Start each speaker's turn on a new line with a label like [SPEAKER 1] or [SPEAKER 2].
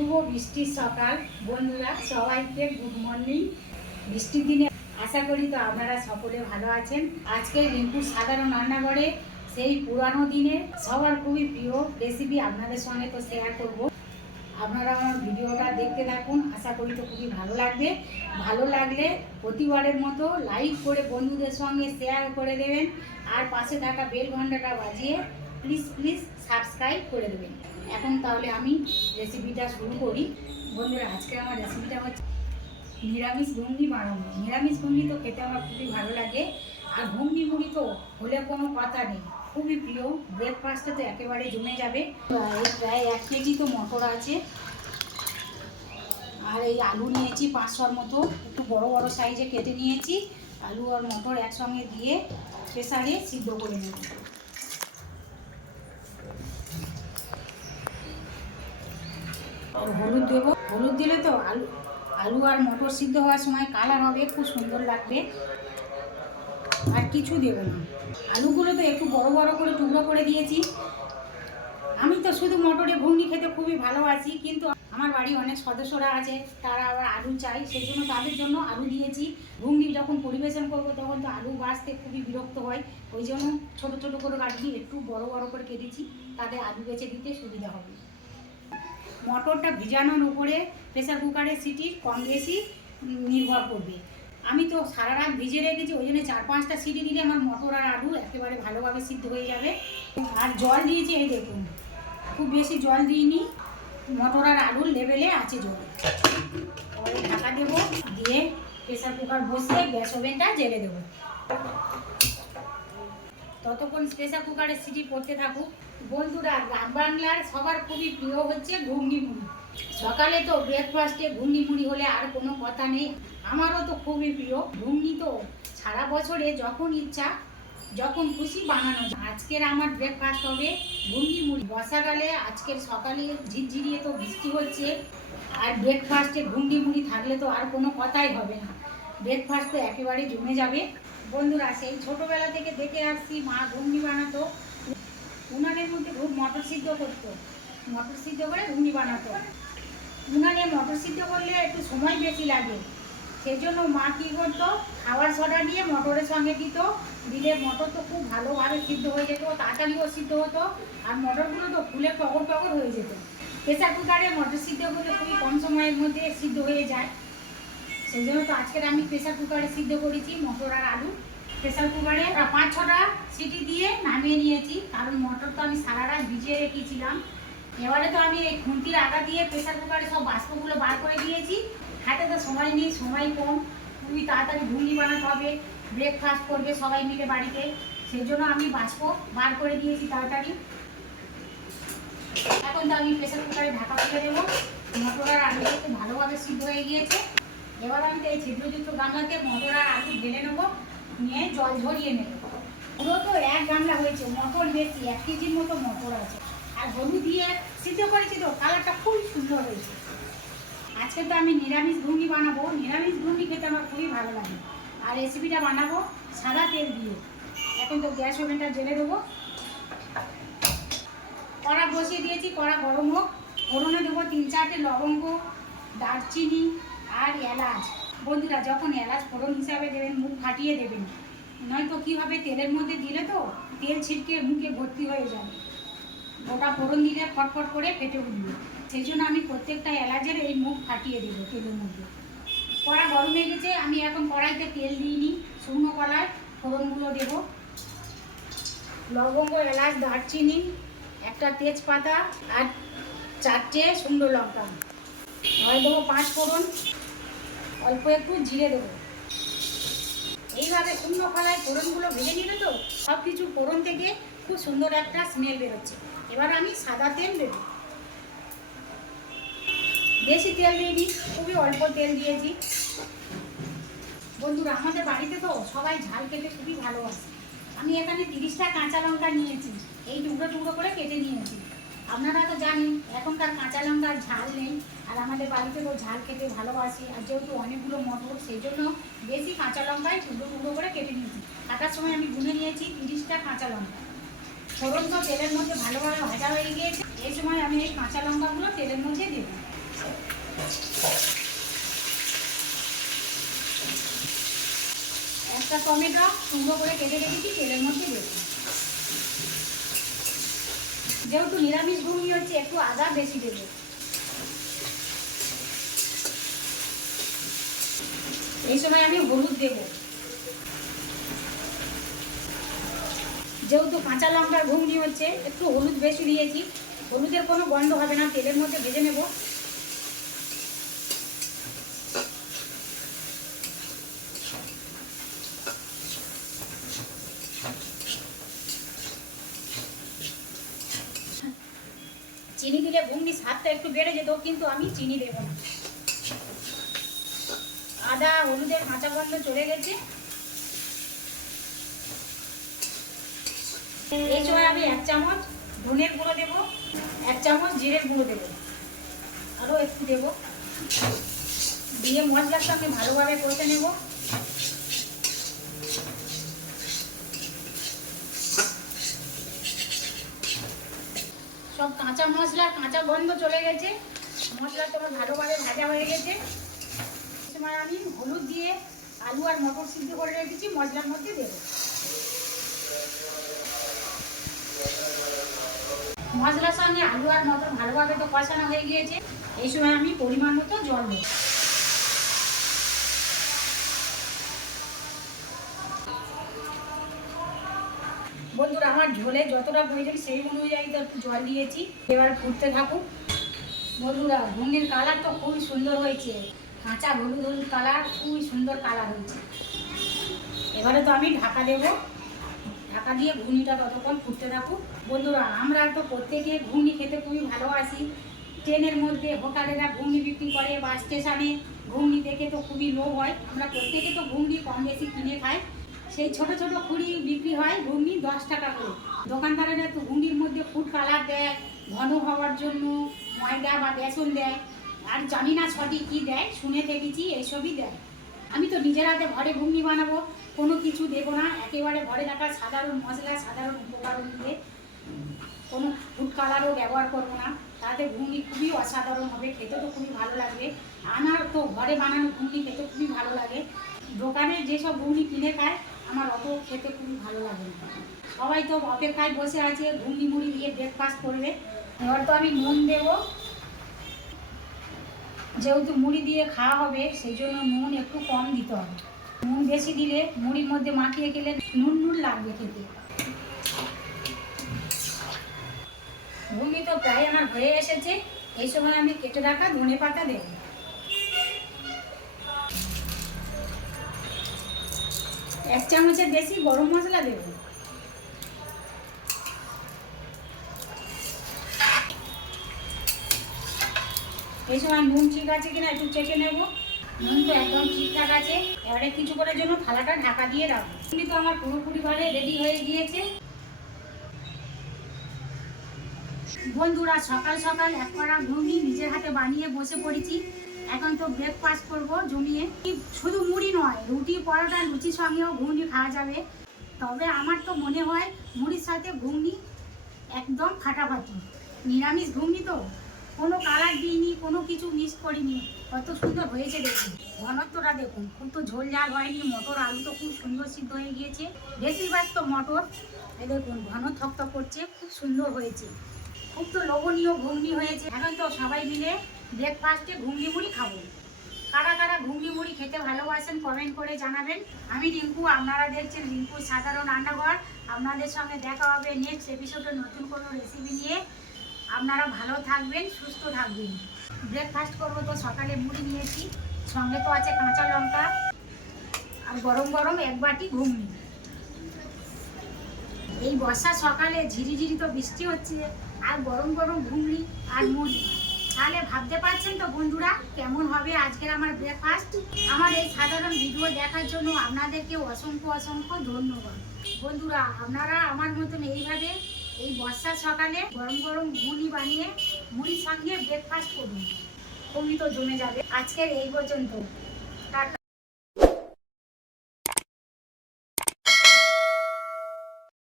[SPEAKER 1] শুভ বৃষ্টির সকাল। বন্ধুরা, সবাইকে গুড মর্নিং বৃষ্টির দিনে আশা করি তো আপনারা সকলে ভালো আছেন। আজকে রিঙ্কুর সাধারণ রান্নাঘরে, সেই পুরানো দিনে সবার খুবই প্রিয় রেসিপি আপনাদের সঙ্গে তো শেয়ার করব। আপনারা আমার ভিডিওটা দেখতে থাকুন, আশা করি তো খুবই ভালো লাগবে। ভালো লাগলে প্রতিবারের মতো লাইক করে বন্ধুদের সঙ্গে শেয়ার করে দেবেন। আর পাশে থাকা বেল ঘন্টাটা বাজিয়ে প্লিজ প্লিজ সাবস্ক্রাইব করে দেবেন। এখন তাহলে আমি রেসিপিটা শুরু করি। বন্ধুরা, আজকে আমার রেসিপিটা হচ্ছে নিরামিষ ঘুগনি বানাবো নিরামিষ ঘুগনি তো খেতে আমার খুবই ভালো লাগে। আর ঘুগনি মুড়ি তো হলে কোনো কথা নেই। খুবই প্রিয়। ব্রেকফাস্টে তো একেবারে জমে যাবে। প্রায় এক কেজি তো মটর আছে। আর এই আলু নিয়েছি পাঁচশোর মতো। একটু বড় বড় সাইজে কেটে নিয়েছি। আলু আর মটর একসঙ্গে দিয়ে প্রেসারে সিদ্ধ করে নেব। হলুদ দেবো। হলুদ দিলে তো আলু আলু আর মটর সিদ্ধ হওয়ার সময় কালার হবে, খুব সুন্দর লাগবে। আর কিছু দেবো না। আলুগুলো তো একটু বড় বড় করে টুকরো করে দিয়েছি। আমি তো শুধু মটরে ঘুগনি খেতে খুবই ভালোবাসি, কিন্তু আমার বাড়ি অনেক সদস্যরা আছে, তারা আবার আলু চাই সেই জন্য তাদের জন্য আলু দিয়েছি। ঘুগনি যখন পরিবেশন করব, তখন তো আলু বাঁচতে খুবই বিরক্ত হয়। ওই জন্য ছোটো ছোটো করে কাটি একটু বড় বড় করে কেটেছি তাদের আলু বেছে দিতে সুবিধা হবে। মটরটা ভিজানোর উপরে প্রেসার কুকারের সিটি কম বেশি নির্ভর করবে। আমি তো সারা রাত ভিজে রেখেছি, ওই জন্য চার পাঁচটা সিটি দিলে আমার মটর আর আলু একেবারে ভালোভাবে সিদ্ধ হয়ে যাবে। আর জল দিয়েছি, এই দেখুন, খুব বেশি জল দিইনি। মটর আর আলুর লেভেলে আছে জল। ঢাকা দেবো, দিয়ে প্রেসার কুকার বসিয়ে গ্যাস ওভেনটা জেলে দেবো। ততক্ষণ প্রেসার কুকারের সিটি পড়তে থাকুক। বন্ধুরা, গ্রাম বাংলার সবার খুবই প্রিয় হচ্ছে ঘুগনি মুড়ি সকালে তো ব্রেকফাস্টে ঘুগনি মুড়ি হলে আর কোনো কথা নেই। আমারও তো খুবই প্রিয় ঘুগনি তো সারা বছরে যখন ইচ্ছা, যখন খুশি বানানো। আজকের আমার ব্রেকফাস্ট হবে ঘুগনি মুড়ি বর্ষাকালে আজকের সকালে ঝিরঝিরিয়ে তো বৃষ্টি হচ্ছে। আর ব্রেকফাস্টে ঘুগনি মুড়ি থাকলে তো আর কোনো কথাই হবে না। ব্রেকফাস্ট তো একেবারে জমে যাবে। বন্ধুরা, সেই ছোটোবেলা থেকে দেখে আসছি, মা ঘুগনি বানাতো উনানের মধ্যে খুব মটর সিদ্ধ করতো। মটর সিদ্ধ করে ঘুগনি বানাতো। উনানে মটর সিদ্ধ করলে একটু সময় বেশি লাগে। সেই জন্য মা কী করতো খাবার সোডা দিয়ে মটরের সঙ্গে দিত। দিলে মটর তো খুব ভালোভাবে সিদ্ধ হয়ে যেত, তাড়াতাড়িও সিদ্ধ হতো। আর মটরগুলো তো ফুলে টগর টগর হয়ে যেত। প্রেসার কুকারে মটর সিদ্ধ করলে খুবই কম সময়ের মধ্যে সিদ্ধ হয়ে যায়। সেই জন্য তো আজকের আমি প্রেসার কুকারে সিদ্ধ করেছি মটর আর আলু। প্রেসার কুকারে পাঁচ, ছটা সিটি দিয়ে নামিয়ে নিয়েছি। কারণ মটর তো আমি সারা রাত ভিজিয়ে রেখেছিলাম। এবারে তো আমি এই খুন্তির আটা দিয়ে প্রেসার কুকারে সব বাষ্পগুলো বার করে দিয়েছি। হাতে তো সময় নেই, সময় কম। খুবই তাড়াতাড়ি ঘুগনি বানাতে হবে ব্রেকফাস্ট করবে সবাই মিলে বাড়িতে। সেই জন্য আমি বাষ্প বার করে দিয়েছি তাড়াতাড়ি। এখন তো আমি প্রেসার কুকারে ঢাকা খুলে দেবো। মটর আর আলু ভালোভাবে সিদ্ধ হয়ে গিয়েছে। এবার আমি তো এই ছিদ্রযুক্ত গামলাতে মটর আর আলু ঢেলে নেব। নিয়ে জল ঝরিয়ে নেব। পুরো তো এক গামলা হয়েছে, মটর বেশি, এক কেজির মতো মটর আছে। আর হলুদ দিয়ে সিদ্ধ করেছি তো, কালারটা খুব সুন্দর হয়েছে। আজকে তো আমি নিরামিষ ঘুগনি বানাবো, নিরামিষ ঘুগনি খেতে আমার খুবই ভালো লাগে। আর রেসিপিটা বানাবো সাদা তেল দিয়ে। এখন তো গ্যাস ওভেনটা জেলে দেবো। কড়া বসিয়ে দিয়েছি, কড়া গরম হোক। ফোড়নে দেবো তিন চারটে লবঙ্গ, দারচিনি আর এলাচ। বন্ধুরা, যখন এলাচ ফোড়ন হিসাবে দেবেন, মুখ ফাটিয়ে দেবেন। নয়তো কী হবে তেলের মধ্যে দিলে তো তেল ছিটকে মুখে ভর্তি হয়ে যাবে গোটা ফোড়ন দিলে ফটফট করে ফেটে উঠবে। সেই জন্য আমি প্রত্যেকটা এলাচের এই মুখ ফাটিয়ে দেবো তেলের মধ্যে। কড়া গরম হয়ে গেছে, আমি এখন কড়াইতে তেল দিইনি শুকনো কলার ফোড়নগুলো দেবো। লবঙ্গ, এলাচ, দারচিনি, একটা তেজপাতা আর চারটে শুকনো লঙ্কা। হয় দেবো পাঁচ ফোড়ন। অল্প একটু জিরে দেবো। এইভাবে শুকনো কলায় ফোড়নগুলো ভেজে নিলে তো সব কিছু ফোড়ন থেকে খুব সুন্দর একটা স্মেল বেরোচ্ছে। এবার আমি সাদা তেল দেবো। বেশি তেল দিইনি, খুবই অল্প তেল দিয়েছি। বন্ধুরা, আমাদের বাড়িতে তো সবাই ঝাল খেতে খুবই ভালোবাসে। আমি এখানে তিরিশটা কাঁচা লঙ্কা নিয়েছি, এই টুকরো টুকরো করে কেটে নিয়েছি। আপনারা তো জানেন, এখনকার কাঁচা লঙ্কার ঝাল নেই। আর আমাদের বাড়িতে তো ঝাল খেতে ভালোবাসি, আর যেহেতু অনেকগুলো মটর সেই জন্য বেশি কাঁচা লঙ্কায় টুকরো টুকরো করে কেটে নিয়েছি। কাটার সময় আমি গুনে নিয়েছি তিরিশটা কাঁচা লঙ্কা। ফোড়ন তো তেলের মধ্যে ভালোভাবে ভাজা হয়ে গিয়েছে। এই সময় আমি এই কাঁচা লঙ্কাগুলো তেলের মধ্যে দেবো। একটা টমেটো সুন্দর করে কেটে রেখেছি, তেলের মধ্যে দেবো। যেহেতু নিরামিষ ঘুগনি হচ্ছে, একটু আদা বেশি দেবো। এই সময় আমি হলুদ দেব। যেহেতু কাঁচা লঙ্কার ঘুগনি হচ্ছে, একটু হলুদ বেশি দিয়েছি। হলুদের কোনো গন্ধ হবে না, তেলের মধ্যে ভেজে নেব। চিনি দিলে ঘুগনি স্বাদটা একটু বেড়ে যেত, কিন্তু আমি চিনি দেব না। আদা হলুদের কাঁচা গন্ধ চলে গেছে। এই সময় আমি এক চামচ ধনের গুঁড়ো দেবো, এক চামচ জিরের গুঁড়ো দেবো। আরও একটু দেবো। দিয়ে মশলার সঙ্গে ভালোভাবে কষে নেব। সব কাঁচা মশলার কাঁচা গন্ধ চলে গেছে। মশলা তোমার ভালোভাবে ভাজা হয়ে গেছে। সময় আমি হলুদ দিয়ে আলু আর মটর সিদ্ধ করে রেখেছি, মশলার মধ্যে দেবো। মশলার সঙ্গে আলু আর মটর ভালোভাবে তো কষানো হয়ে গিয়েছে, এই সময় আমি পরিমাণ মতো জল দেব। বন্ধুরা, আমার ঝোলে যতটা প্রয়োজন সেই অনুযায়ী তো একটু জল দিয়েছি, এবার ফুটতে থাকুক। বন্ধুরা ঘুগনির কালার তো খুবই সুন্দর হয়েছে। কাঁচা হলুদ হলুদ কালার, খুবই সুন্দর কালার হয়েছে। এবারে তো আমি ঢাকা দেবো। ঢাকা দিয়ে ঘুগনিটা ততক্ষণ ফুটতে থাকুক। বন্ধুরা, আমরা তো প্রত্যেকে ঘুগনি খেতে খুবই ভালোবাসি। ট্রেনের মধ্যে হোটেলেরা ঘুগনি বিক্রি করে বা স্টেশনে ঘুগনি দেখে তো খুবই লোভ হয়। আমরা প্রত্যেকে তো ঘুগনি কম বেশি কিনে খাই। সেই ছোট ছোট খুঁড়ি বিক্রি হয় ঘুগনি দশ টাকা করে। দোকানদারেরা তো ঘুগনির মধ্যে ফুড কালার দেয়, ঘন হওয়ার জন্য ময়দা বা বেসন দেয়। আর জানি না সঠিক কী দেয়, শুনে দেখেছি এইসবই দেয়। আমি তো নিজের হাতে ঘরে ঘুগনি বানাবো, কোনো কিছু দেবো না, একেবারে ঘরে রাখা সাধারণ মশলা, সাধারণ উপকরণ দিয়ে। কোনো ফুড কালারও ব্যবহার করব না, তাতে ঘুগনি খুবই অসাধারণ হবে, খেতে তো খুবই ভালো লাগবে আমার তো ঘরে বানানো ঘুগনি খেতে খুবই ভালো লাগে। দোকানে যেসব ঘুগনি কিনে খায়, আমার অত খেতে খুবই ভালো লাগে না। সবাই তো অপেক্ষায় বসে আছে, ঘুগনি মুড়ি দিয়ে ব্রেকফাস্ট করবে। এবার তো আমি নুন দেবো যেহেতু মুড়ি দিয়ে খাওয়া হবে, সেই জন্য নুন একটু কম দিতে হবে। নুন বেশি দিলে মুড়ির মধ্যে মাখিয়ে গেলে নুন নুন লাগবে খেতে। ঘুগনি তো প্রায় আমার হয়ে এসেছে, এই সময় আমি কেটে রাখা ধনে পাতা দেব। এক চামচের বেশি গরম মশলা দেব। এই সময় নুন ঠিক আছে কিনা একটু চেখে নেব। নুন তো একদম ঠিকঠাক আছে। এবারে কিছু করার জন্য থালাটা ঢাকা দিয়ে রাখব ঘুগনি তো আমার পুরোপুরি ভাবে রেডি হয়ে গিয়েছে। বন্ধুরা, সকাল সকাল এক কড়া ঘুগনি নিজের হাতে বানিয়ে বসে পড়েছি। এখন তো ব্রেকফাস্ট করব জমিয়ে। শুধু মুড়ি নয়, রুটি, পরোটা লুচির সঙ্গেও ঘুগনি খাওয়া যাবে। তবে আমার তো মনে হয় মুড়ির সাথে ঘুগনি একদম ফাটাফাটি। নিরামিষ ঘুগনি তো। কোনো কালার দিইনি, কোনো কিছু মিস করিনি। কত সুন্দর হয়েছে দেখুন। ঘনত্বটা দেখুন, খুব তো ঝোল ঝাল হয়নি, মটর আলু তো খুব সুন্দর সিদ্ধ হয়ে গিয়েছে। বেশিরভাগ তো মটর। এই দেখুন, ঘন থকথক করছে, খুব সুন্দর হয়েছে। খুব তো লোভনীয় ঘুগনি হয়েছে। এখন তো সবাই মিলে ব্রেকফাস্টে ঘুগনি মুড়ি খাব। কারা কারা ঘুগনি মুড়ি খেতে ভালোবাসেন কমেন্ট করে জানাবেন। আমি রিঙ্কু, আপনারা দেখছেন রিঙ্কুর সাধারণ রান্নাঘর। আপনাদের সঙ্গে দেখা হবে নেক্সট এপিসোডে নতুন কোনো রেসিপি নিয়ে। আপনারা ভালো থাকবেন, সুস্থ থাকবেন। ব্রেকফাস্ট করব তো সকালে মুড়ি নিয়েছি, সঙ্গে তো আছে কাঁচা লঙ্কা। আর গরম গরম এক বাটি ঘুগনি। এই বর্ষার সকালে ঝিরিঝিরি তো বৃষ্টি হচ্ছে, আর গরম গরম ঘুগনি আর মুড়ি। তাহলে ভাবতে পারছেন তো বন্ধুরা, কেমন হবে আজকের আমার ব্রেকফাস্ট আমার এই সাধারণ ভিডিও দেখার জন্য আপনাদেরকে অসংখ্য অসংখ্য ধন্যবাদ। বন্ধুরা, আপনারা আমার মতন এইভাবে এই বর্ষার সকালে গরম গরম মুড়ি বানিয়ে মুড়ির সঙ্গে ব্রেকফাস্ট করুন। তো জমে যাবে। আজকের এই পর্যন্ত। টাটা।